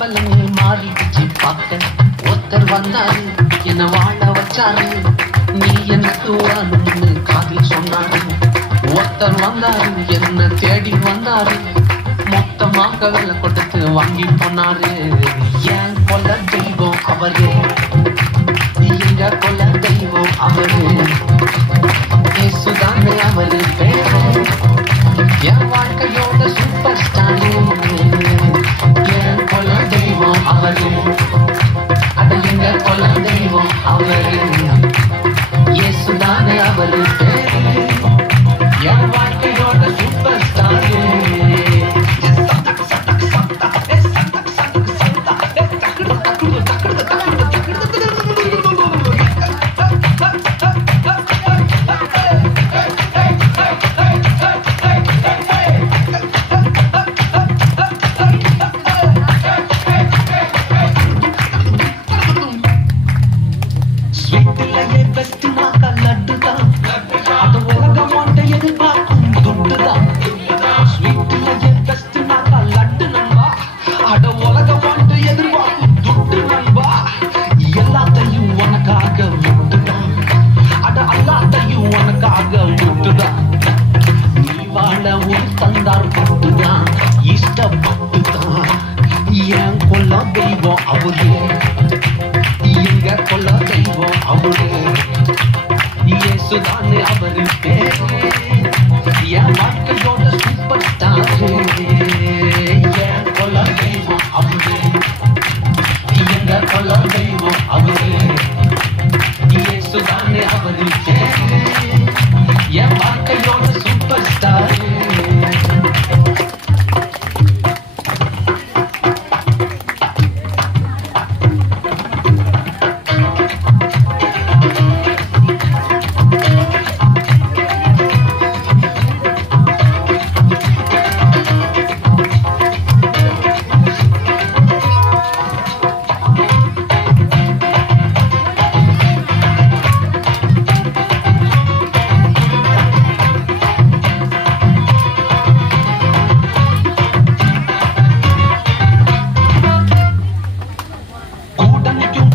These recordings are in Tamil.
பலமே மாறிடுச்சு பார்க்க. ஒருத்தர் வந்தாரு என்ன வாழ வச்சாரு, நீ எனக்கு வாழும்னு காதில் சொன்னாரு. ஒருத்தர் வந்தாரு என்ன தேடி வந்தாரு, மொத்தமாக விலை கொடுத்து வாங்கி போனாரு. ஏன் கொல்ல தெய்வம் அவரு, எங்க கொல்ல தெய்வம் அவரு, இயேசுதானே அவரு பேரு. என் வாழ்க்கையோட சூப்பர் ஸ்டாரு, என் கொல்ல தெய்வம் அவரு, அட எங்க கொல்ல தெய்வம் அவரு, இயேசுதானே அவரு பேரு. என் வாழ்க்கையோட சூப்பர் ஸ்டாரு. ஸ்வீட்டிலேயே பெஸ்ட் நாக்கா லட்டு தான், அது உலகம் ஒன்றை எதிர்பார்க்கும் துட்டு தான். ஸ்வீட்டிலேயே பெஸ்ட் நாக்கா லட்டு நண்பா, அட உலகம் ஒன்றை எதிர்பார்க்கும் துட்டு நண்பா. எல்லாத்தையும் உனக்காக விட்டுதான், அட எல்லாத்தையும் உனக்காக விட்டுதான். நீ வாழ ஒரு தந்தார் பட்டுதான், இஷ்டப்பட்டுதான். ஏன் கொல்ல தெய்வம் அவரு, எங்க கொல்ல தெய்வம் அவரு, இயேசுதானே அவரு பேரு. என் வாழ்க்கையோட சூப்பர் ஸ்டாரு. என் கொல்ல தெய்வம் அவரு, எங்க கொல்ல தெய்வம் அவரு, இயேசுதானே அவரு பேரு. என் வாழ்க்கையோட சூப்பர் ஸ்டாரு.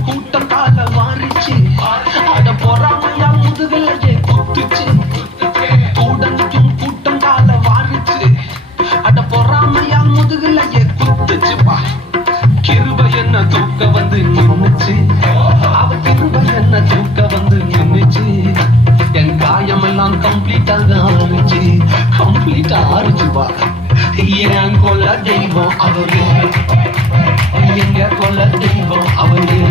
கூட்டம் கால வாரிச்சு, அட பொறாமையா முதுகலையே குத்துச்சு. கூடனுக்கும் கூட்டம் கால வாரிச்சு, அட பொறாமையா முதுகலையே குத்துச்சுப்பா. கிருபை என்ன தூக்க வந்து நின்னுச்சு, அவ கிருபை என்ன தூக்க வந்து நின்னுச்சு. என் காயமெல்லாம் கம்ப்ளீட்டாக ஆறுச்சு, கம்ப்ளீட்டா ஆறுச்சுப்பா. என் கொல்ல தெய்வம் அவரு, எங்க கொல்ல தெய்வம் அவரு.